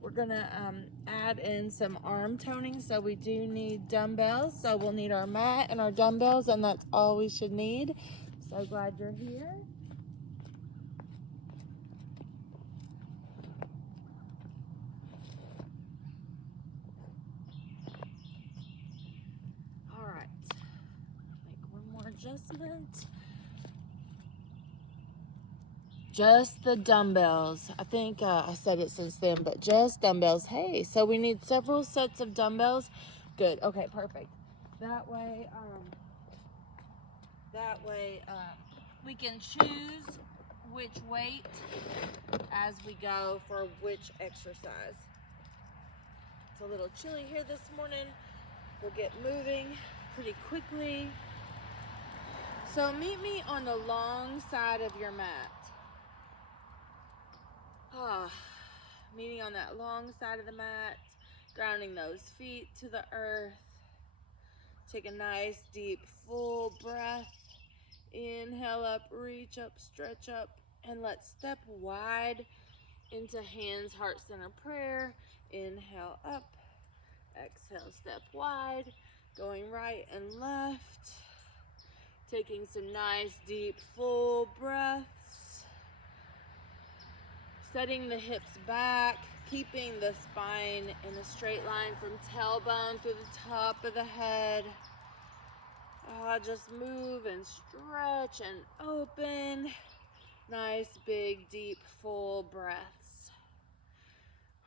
we're gonna add in some arm toning. So we do need dumbbells. So we'll need our mat and our dumbbells, and that's all we should need. So glad you're here. All right, make one more adjustment. Just the dumbbells. I think I said it since then, but just dumbbells. Hey, so we need several sets of dumbbells. Good. Okay, perfect. That way, we can choose which weight as we go for which exercise. It's a little chilly here this morning. We'll get moving pretty quickly. So meet me on the long side of your mat. Meeting on that long side of the mat, grounding those feet to the earth. Take a nice deep full breath. Inhale up, reach up, stretch up, and let's step wide into hands, heart center prayer. Inhale up, exhale, step wide, going right and left. Taking some nice deep full breaths. Setting the hips back, keeping the spine in a straight line from tailbone through the top of the head. Just move and stretch and open. Nice, big, deep, full breaths.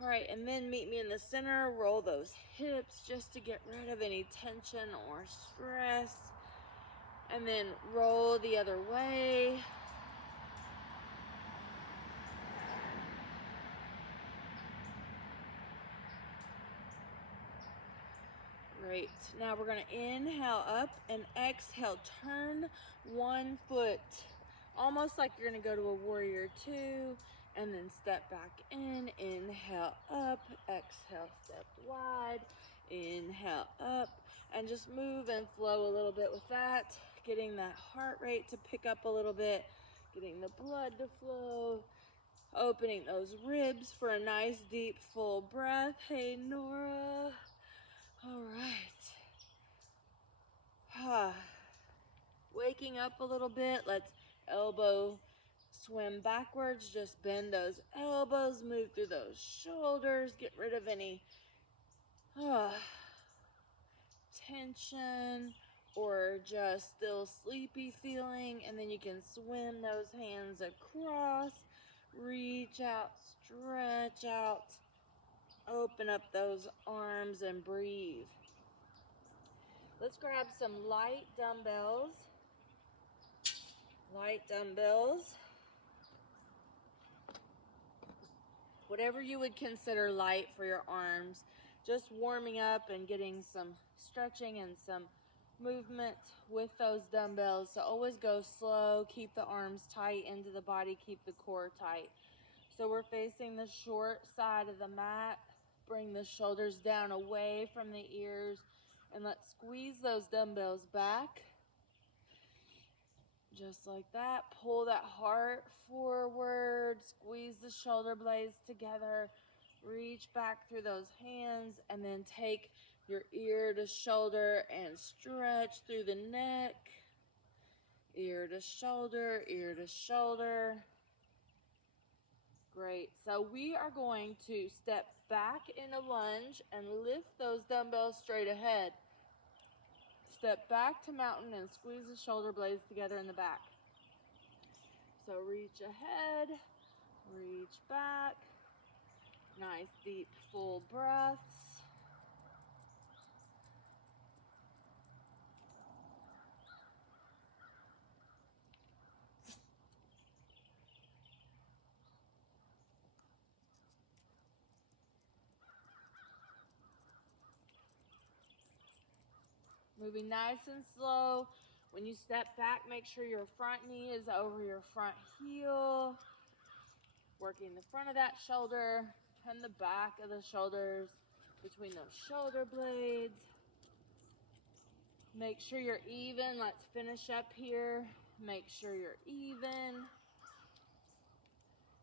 All right, and then meet me in the center. Roll those hips just to get rid of any tension or stress. And then roll the other way. Great. Now we're going to inhale up and exhale. Turn one foot, almost like you're going to go to a warrior two, and then step back in. Inhale up, exhale, step wide. Inhale up, and just move and flow a little bit with that, getting that heart rate to pick up a little bit, getting the blood to flow, opening those ribs for a nice deep full breath. Hey, Nora. All right. Waking up a little bit. Let's elbow swim backwards. Just bend those elbows, move through those shoulders, get rid of any tension or just still sleepy feeling. And then you can swim those hands across, reach out, stretch out, open up those arms and breathe. Let's grab some light dumbbells. Whatever you would consider light for your arms. Just warming up and getting some stretching and some movement with those dumbbells. So always go slow, keep the arms tight into the body, keep the core tight. So we're facing the short side of the mat. Bring the shoulders down away from the ears, and let's squeeze those dumbbells back. Just like that. Pull that heart forward. Squeeze the shoulder blades together. Reach back through those hands, and then take your ear to shoulder and stretch through the neck. Ear to shoulder, ear to shoulder. Great. So we are going to step back in a lunge and lift those dumbbells straight ahead. Step back to mountain and squeeze the shoulder blades together in the back. So reach ahead, reach back. Nice deep full breaths. Moving nice and slow. When you step back, make sure your front knee is over your front heel. Working the front of that shoulder and the back of the shoulders between those shoulder blades. Make sure you're even. Let's finish up here. Make sure you're even.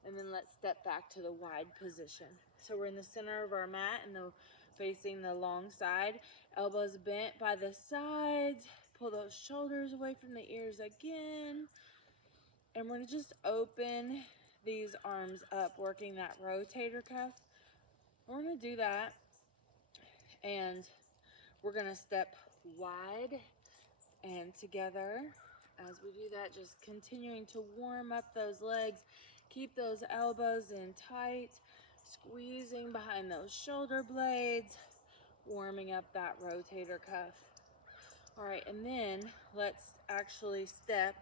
And then let's step back to the wide position. So we're in the center of our mat and facing the long side. Elbows bent by the sides. Pull those shoulders away from the ears again. And we're going to just open these arms up, working that rotator cuff. We're going to do that. And we're going to step wide and together. As we do that, just continuing to warm up those legs. Keep those elbows in tight. Squeezing behind those shoulder blades. Warming up that rotator cuff. All right, and then let's actually step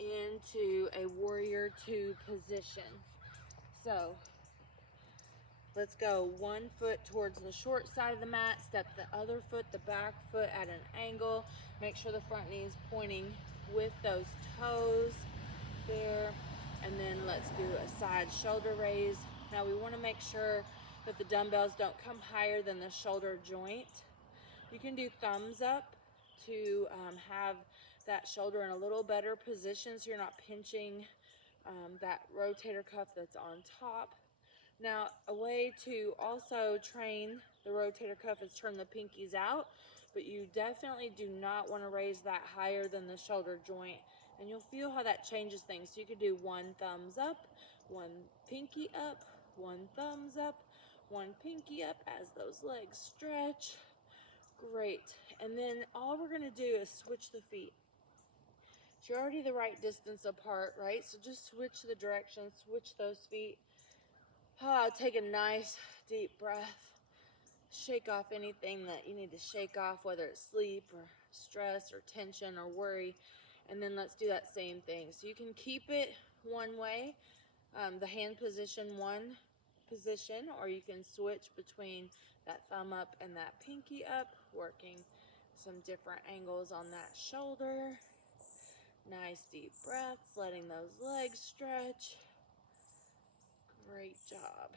into a warrior two position. So let's go 1 foot towards the short side of the mat, step the other foot, the back foot at an angle. Make sure the front knee is pointing with those toes there. And then let's do a side shoulder raise. Now we want to make sure that the dumbbells don't come higher than the shoulder joint. You can do thumbs up to have that shoulder in a little better position so you're not pinching that rotator cuff that's on top. Now, a way to also train the rotator cuff is turn the pinkies out, but you definitely do not want to raise that higher than the shoulder joint, and you'll feel how that changes things. So you could do 1 thumbs up, 1 pinky up, 1 thumbs up, 1 pinky up as those legs stretch. Great. And then all we're going to do is switch the feet. So you're already the right distance apart, right? So just switch the direction, switch those feet. Take a nice deep breath. Shake off anything that you need to shake off, whether it's sleep or stress or tension or worry. And then let's do that same thing. So you can keep it one way, the hand position one position, or you can switch between that thumb up and that pinky up, working some different angles on that shoulder. Nice deep breaths, letting those legs stretch. Great job.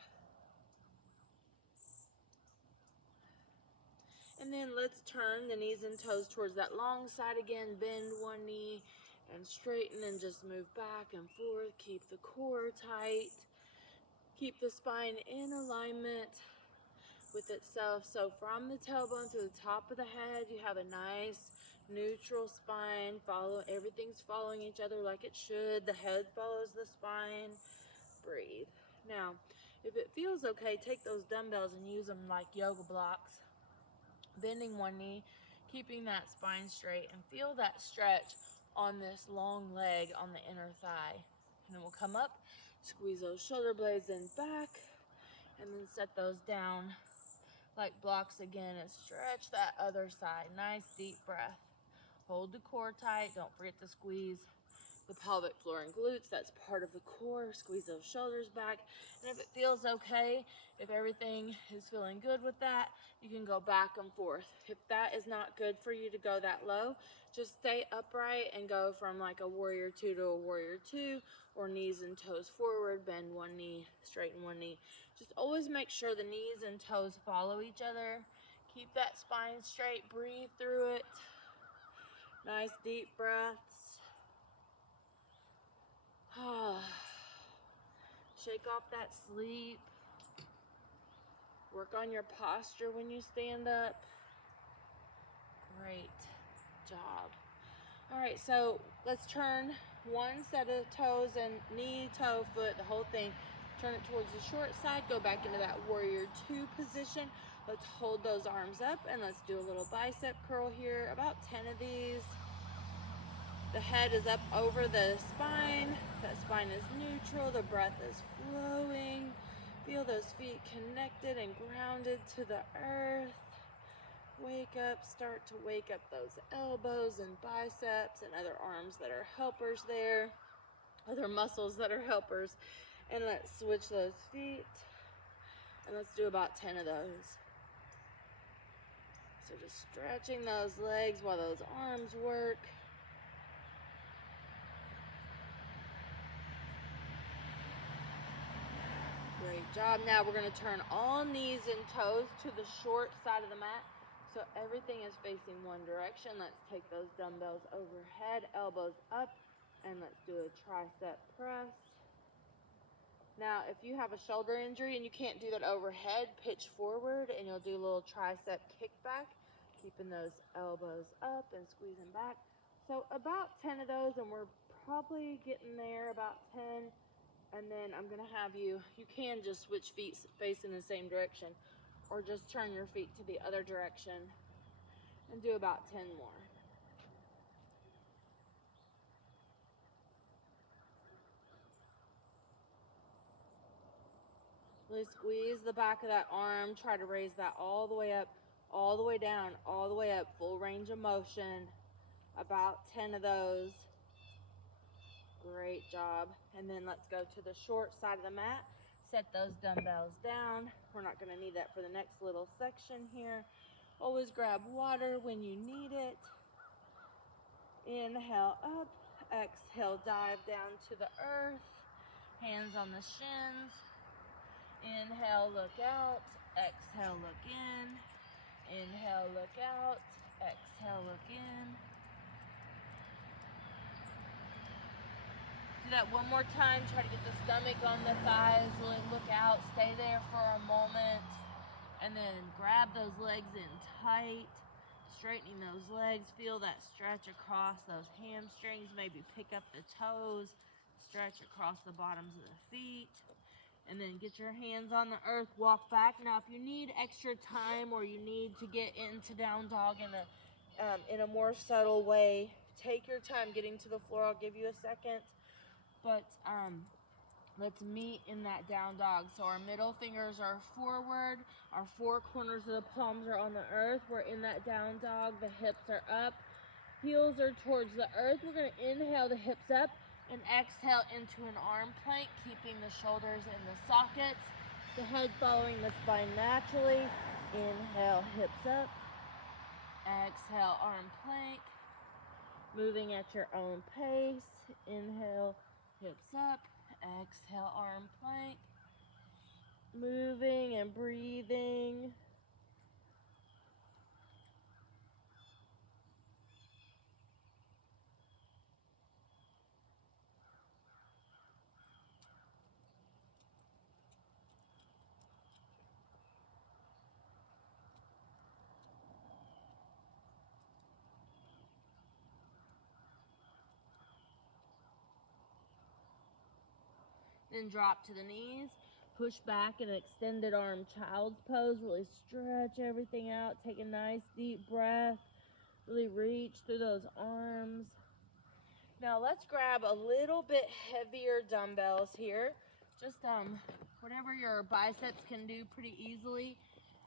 And then let's turn the knees and toes towards that long side again. Bend one knee and straighten and just move back and forth. Keep the core tight. Keep the spine in alignment with itself. So from the tailbone to the top of the head, you have a nice neutral spine. Everything's following each other like it should. The head follows the spine. Breathe. Now, if it feels okay, take those dumbbells and use them like yoga blocks. Bending one knee, keeping that spine straight, and feel that stretch on this long leg on the inner thigh. And then we'll come up, squeeze those shoulder blades in back, and then set those down like blocks again and stretch that other side. Nice deep breath. Hold the core tight. Don't forget to squeeze the pelvic floor and glutes. That's part of the core. Squeeze those shoulders back. And if it feels okay, if everything is feeling good with that, you can go back and forth. If that is not good for you to go that low, just stay upright and go from like a warrior two to a warrior two, or knees and toes forward, bend one knee, straighten one knee. Just always make sure the knees and toes follow each other. Keep that spine straight, breathe through it. Nice deep breaths. Shake off that sleep. Work on your posture when you stand up. Great job. All right, so let's turn one set of toes and knee, toe, foot, the whole thing. Turn it towards the short side. Go back into that warrior two position. Let's hold those arms up and let's do a little bicep curl here. About 10 of these. The head is up over the spine. That spine is neutral. The breath is flowing. Feel those feet connected and grounded to the earth. Wake up. Start to wake up those elbows and biceps and other arms that are helpers there. Other muscles that are helpers. And let's switch those feet. And let's do about 10 of those. So just stretching those legs while those arms work. Great job. Now we're going to turn all knees and toes to the short side of the mat. So everything is facing one direction. Let's take those dumbbells overhead, elbows up, and let's do a tricep press. Now, if you have a shoulder injury and you can't do that overhead, pitch forward and you'll do a little tricep kickback, keeping those elbows up and squeezing back. So about 10 of those, and we're probably getting there, about 10. And then I'm gonna have you can just switch feet facing the same direction, or just turn your feet to the other direction and do about 10 more. Really squeeze the back of that arm. Try to raise that all the way up, all the way down, all the way up. Full range of motion. About 10 of those. Great job. And then let's go to the short side of the mat. Set those dumbbells down. We're not going to need that for the next little section here. Always grab water when you need it. Inhale up. Exhale, dive down to the earth. Hands on the shins. Inhale, look out. Exhale, look in. Inhale, look out. Exhale, look in. Do that one more time. Try to get the stomach on the thighs. Really look out. Stay there for a moment. And then grab those legs in tight. Straightening those legs. Feel that stretch across those hamstrings. Maybe pick up the toes. Stretch across the bottoms of the feet. And then get your hands on the earth, walk back. Now, if you need extra time or you need to get into down dog in a more subtle way, take your time getting to the floor. I'll give you a second. But let's meet in that down dog. So our middle fingers are forward. Our four corners of the palms are on the earth. We're in that down dog. The hips are up. Heels are towards the earth. We're going to inhale the hips up. And exhale into an arm plank, keeping the shoulders in the sockets, the head following the spine naturally. Inhale, hips up. Exhale, arm plank. Moving at your own pace. Inhale, hips up. Exhale, arm plank. Moving and breathing. Then drop to the knees, push back in an extended arm child's pose. Really stretch everything out. Take a nice deep breath. Really reach through those arms. Now let's grab a little bit heavier dumbbells here. Just whatever your biceps can do pretty easily.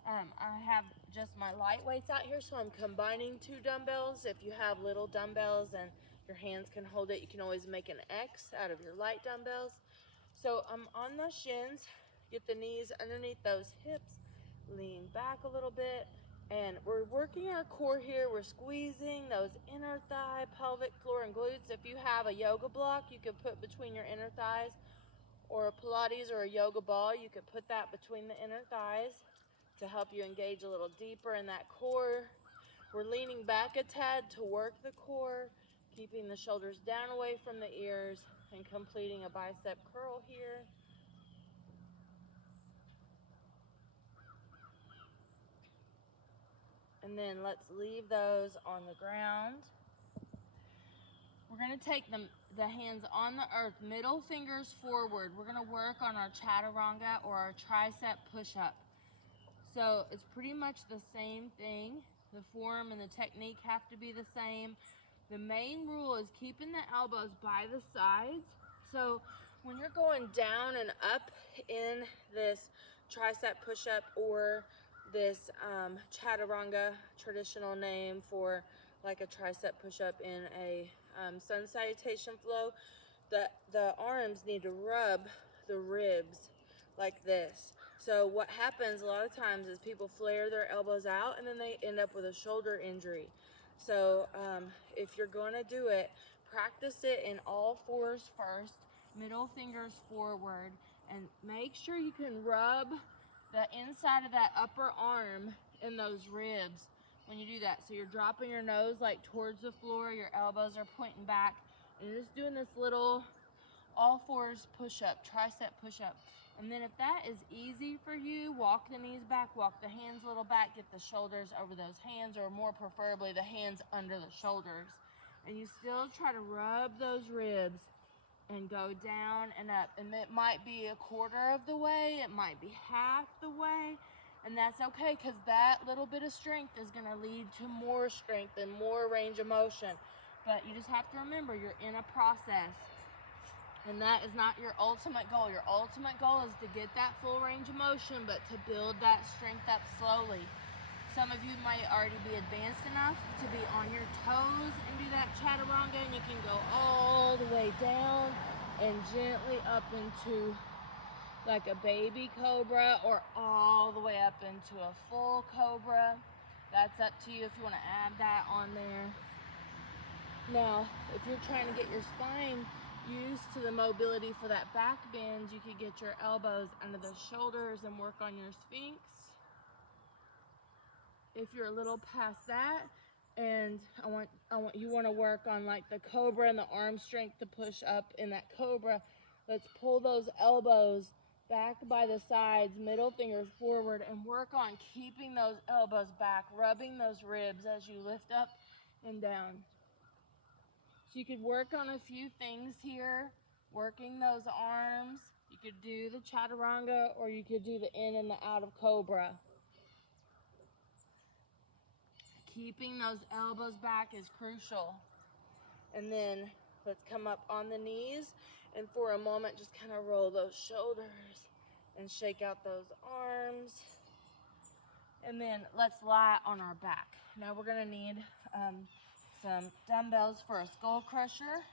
I have just my lightweights out here, so I'm combining two dumbbells. If you have little dumbbells and your hands can hold it, you can always make an X out of your light dumbbells. So I'm on the shins, get the knees underneath those hips, lean back a little bit, and we're working our core here. We're squeezing those inner thigh, pelvic floor, and glutes. If you have a yoga block, you can put between your inner thighs, or a Pilates or a yoga ball, you could put that between the inner thighs to help you engage a little deeper in that core. We're leaning back a tad to work the core, keeping the shoulders down away from the ears, and completing a bicep curl here. And then let's leave those on the ground. We're going to take the hands on the earth, middle fingers forward. We're going to work on our chaturanga or our tricep push-up. So it's pretty much the same thing. The form and the technique have to be the same. The main rule is keeping the elbows by the sides. So when you're going down and up in this tricep push-up or this chaturanga, traditional name for like a tricep push-up in a sun salutation flow, the arms need to rub the ribs like this. So what happens a lot of times is people flare their elbows out and then they end up with a shoulder injury. So if you're going to do it, practice it in all fours first, middle fingers forward, and make sure you can rub the inside of that upper arm in those ribs when you do that. So you're dropping your nose like towards the floor, your elbows are pointing back, and you're just doing this little all fours push up, tricep push up. And then if that is easy for you, walk the knees back, walk the hands a little back, get the shoulders over those hands, or more preferably the hands under the shoulders. And you still try to rub those ribs and go down and up. And it might be a quarter of the way, it might be half the way, and that's okay, because that little bit of strength is gonna lead to more strength and more range of motion. But you just have to remember, you're in a process, and that is not your ultimate goal. Your ultimate goal is to get that full range of motion, but to build that strength up slowly. Some of you might already be advanced enough to be on your toes and do that chaturanga, and you can go all the way down and gently up into like a baby cobra, or all the way up into a full cobra. That's up to you if you want to add that on there. Now, if you're trying to get your spine used to the mobility for that back bend, you could get your elbows under the shoulders and work on your sphinx. If you're a little past that, and you want to work on like the cobra and the arm strength to push up in that cobra, let's pull those elbows back by the sides, middle fingers forward, and work on keeping those elbows back, rubbing those ribs as you lift up and down. So you could work on a few things here, working those arms. You could do the chaturanga, or you could do the in and the out of cobra. Keeping those elbows back is crucial. And then let's come up on the knees, and for a moment just kind of roll those shoulders and shake out those arms. And then let's lie on our back. Now we're going to need some dumbbells for a skull crusher.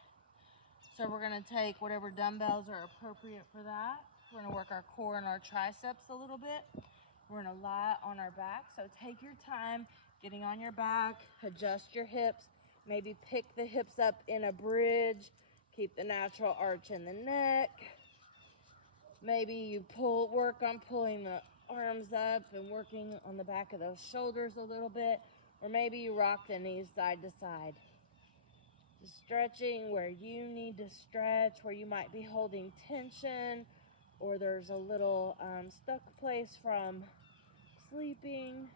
So we're going to take whatever dumbbells are appropriate for that. We're going to work our core and our triceps a little bit. We're going to lie on our back. So take your time getting on your back, adjust your hips, maybe pick the hips up in a bridge, keep the natural arch in the neck. Maybe you work on pulling the arms up and working on the back of those shoulders a little bit, or maybe you rock the knees side to side. Just stretching where you need to stretch, where you might be holding tension, or there's a little stuck place from sleeping.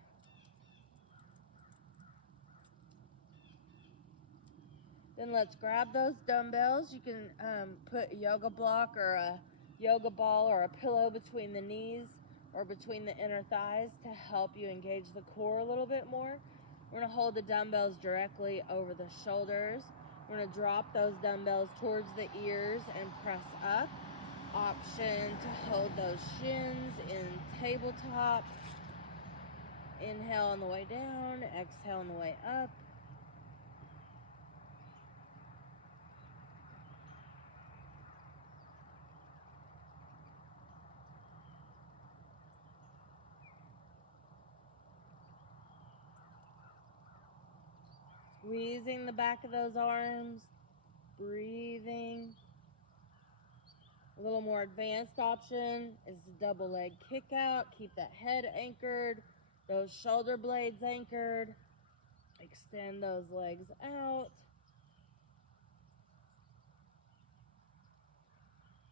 Then let's grab those dumbbells. You can put a yoga block or a yoga ball or a pillow between the knees or between the inner thighs to help you engage the core a little bit more. We're going to hold the dumbbells directly over the shoulders. We're going to drop those dumbbells towards the ears and press up. Option to hold those shins in tabletop. Inhale on the way down, exhale on the way up. Squeezing the back of those arms, breathing. A little more advanced option is the double leg kick out. Keep that head anchored, those shoulder blades anchored. Extend those legs out.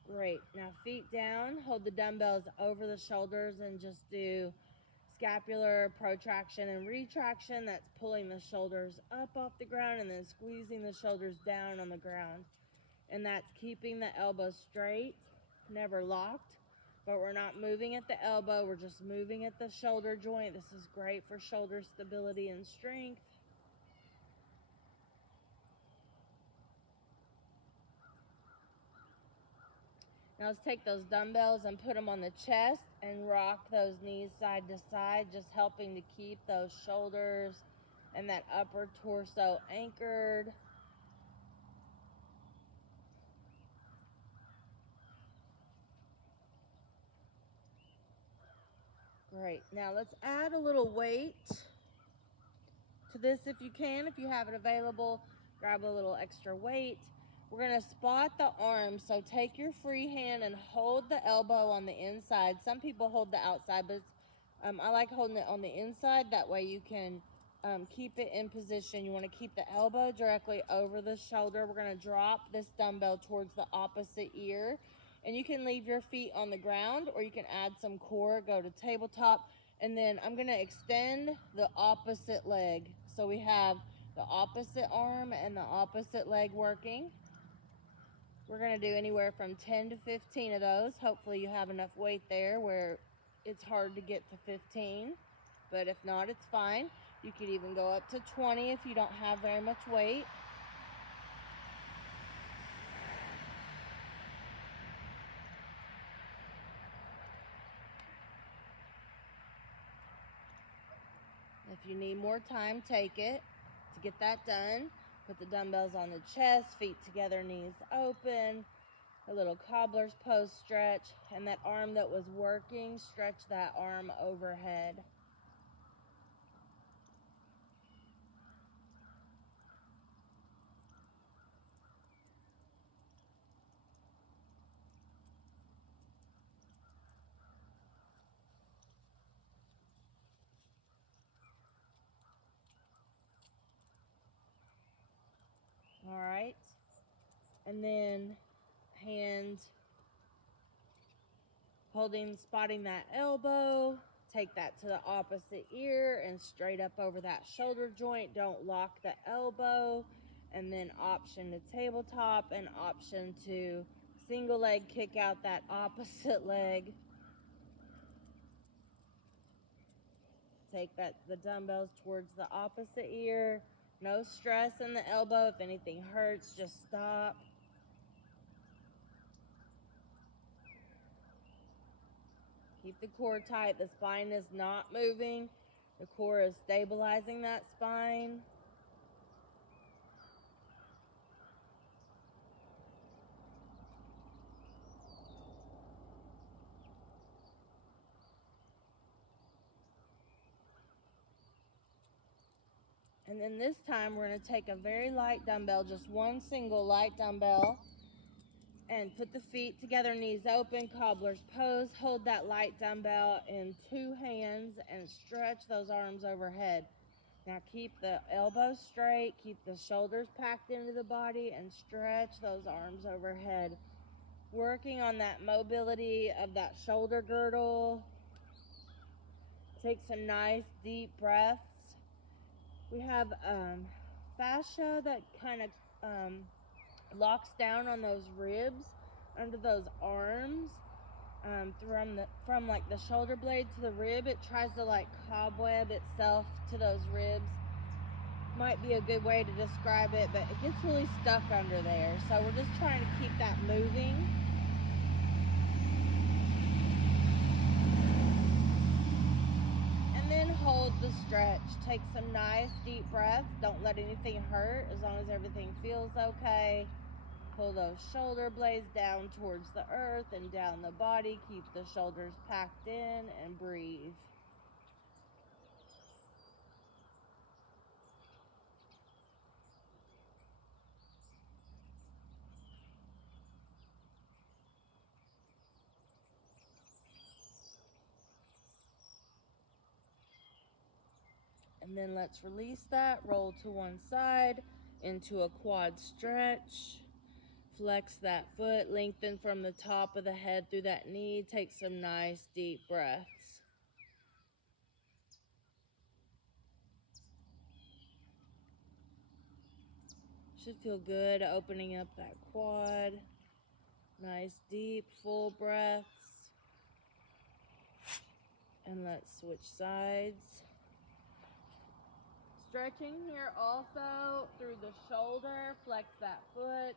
Great. Now feet down, hold the dumbbells over the shoulders and just do scapular protraction and retraction. That's pulling the shoulders up off the ground and then squeezing the shoulders down on the ground. And that's keeping the elbow straight, never locked, but we're not moving at the elbow, we're just moving at the shoulder joint. This is great for shoulder stability and strength. Now let's take those dumbbells and put them on the chest and rock those knees side to side, just helping to keep those shoulders and that upper torso anchored. Great. Now let's add a little weight to this if you can. If you have it available, grab a little extra weight. We're going to spot the arms. So take your free hand and hold the elbow on the inside. Some people hold the outside, but I like holding it on the inside. That way you can keep it in position. You want to keep the elbow directly over the shoulder. We're going to drop this dumbbell towards the opposite ear. And you can leave your feet on the ground, or you can add some core, go to tabletop. And then I'm going to extend the opposite leg. So we have the opposite arm and the opposite leg working. We're going to do anywhere from 10 to 15 of those. Hopefully you have enough weight there where it's hard to get to 15. But if not, it's fine. You could even go up to 20 if you don't have very much weight. If you need more time, take it to get that done. Put the dumbbells on the chest, feet together, knees open. A little cobbler's pose stretch. And that arm that was working, stretch that arm overhead. All right. And then hand spotting that elbow. Take that to the opposite ear and straight up over that shoulder joint. Don't lock the elbow. And then option to tabletop and option to single leg kick out that opposite leg. Take the dumbbells towards the opposite ear. No stress in the elbow. If anything hurts, just stop. Keep the core tight. The spine is not moving. The core is stabilizing that spine. And then this time we're going to take a very light dumbbell, just one single light dumbbell, and put the feet together, knees open, cobbler's pose. Hold that light dumbbell in two hands and stretch those arms overhead. Now keep the elbows straight, keep the shoulders packed into the body, and stretch those arms overhead. Working on that mobility of that shoulder girdle. Take some nice deep breaths. We have fascia that kind of locks down on those ribs under those arms. From like the shoulder blade to the rib, it tries to like cobweb itself to those ribs. Might be a good way to describe it, but it gets really stuck under there. So we're just trying to keep that moving. And then hold the stretch. Take some nice deep breaths. Don't let anything hurt as long as everything feels okay. Pull those shoulder blades down towards the earth and down the body. Keep the shoulders packed in and breathe. And then let's release that. Roll to one side into a quad stretch. Flex that foot, lengthen from the top of the head through that knee. Take some nice deep breaths. Should feel good opening up that quad. Nice deep full breaths. And let's switch sides. Stretching here also through the shoulder. Flex that foot.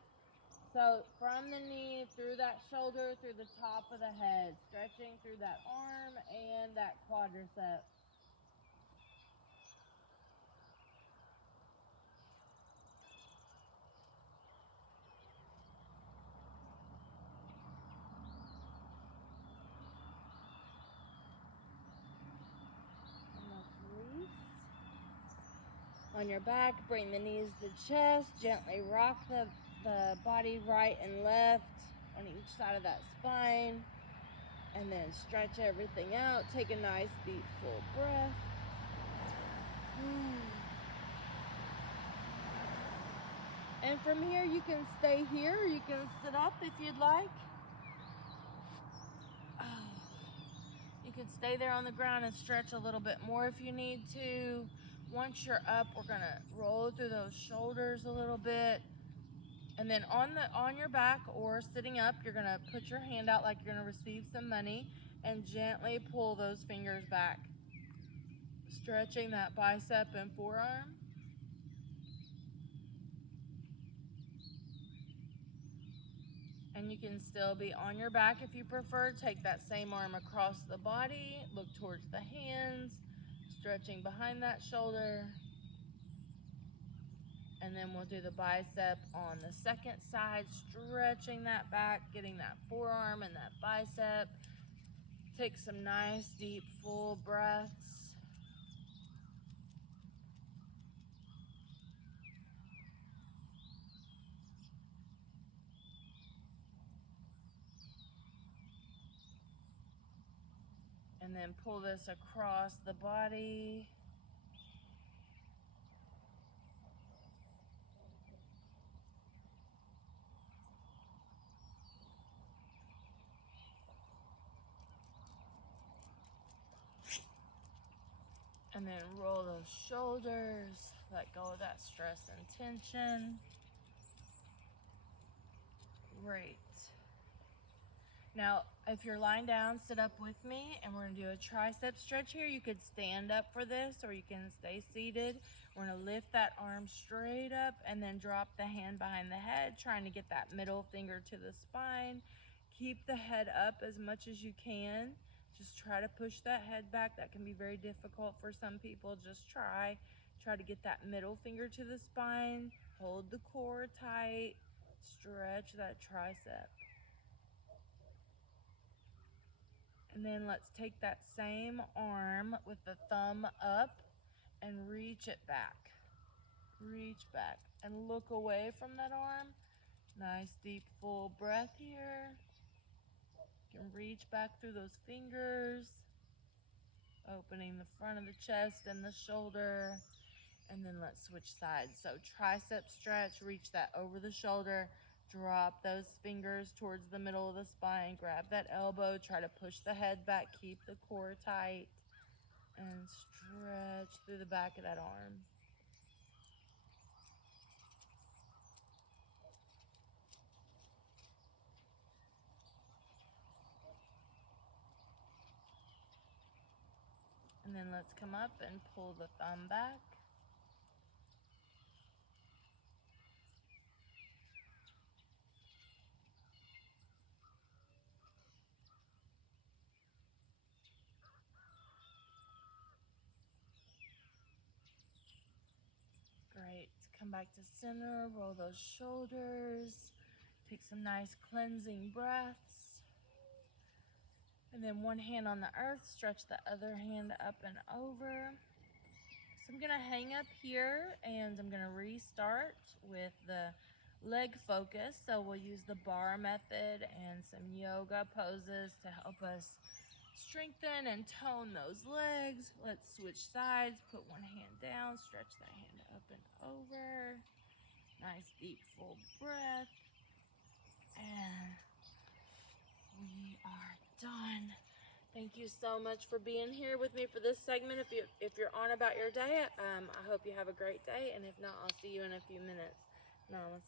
So from the knee, through that shoulder, through the top of the head. Stretching through that arm and that quadricep. On your back, bring the knees to chest. Gently rock the body right and left on each side of that spine. And then stretch everything out. Take a nice deep full breath. And from here, you can stay here, or you can sit up if you'd like. You can stay there on the ground and stretch a little bit more if you need to. Once you're up, we're gonna roll through those shoulders a little bit. And then on your back or sitting up, you're gonna put your hand out like you're gonna receive some money and gently pull those fingers back. Stretching that bicep and forearm. And you can still be on your back if you prefer. Take that same arm across the body, look towards the hands, stretching behind that shoulder. And then we'll do the bicep on the second side, stretching that back, getting that forearm and that bicep. Take some nice, deep, full breaths. And then pull this across the body. And then roll those shoulders. Let go of that stress and tension. Great. Now, if you're lying down, sit up with me, and we're gonna do a tricep stretch here. You could stand up for this, or you can stay seated. We're gonna lift that arm straight up and then drop the hand behind the head, trying to get that middle finger to the spine. Keep the head up as much as you can. Just try to push that head back. That can be very difficult for some people. Just try to get that middle finger to the spine. Hold the core tight. Stretch that tricep. And then let's take that same arm with the thumb up and reach it back. Reach back and look away from that arm. Nice deep full breath here. You can reach back through those fingers, opening the front of the chest and the shoulder. And then let's switch sides. So tricep stretch, reach that over the shoulder. Drop those fingers towards the middle of the spine. Grab that elbow. Try to push the head back. Keep the core tight. And stretch through the back of that arm. And then let's come up and pull the thumb back. Great. Come back to center. Roll those shoulders. Take some nice cleansing breaths. And then one hand on the earth. Stretch the other hand up and over. So I'm going to hang up here and I'm going to restart with the leg focus. So we'll use the bar method and some yoga poses to help us strengthen and tone those legs. Let's switch sides. Put one hand down. Stretch that hand up and over. Nice deep full breath. And we are done. Thank you so much for being here with me for this segment. If you're on about your day, I hope you have a great day. And if not, I'll see you in a few minutes. Namaste.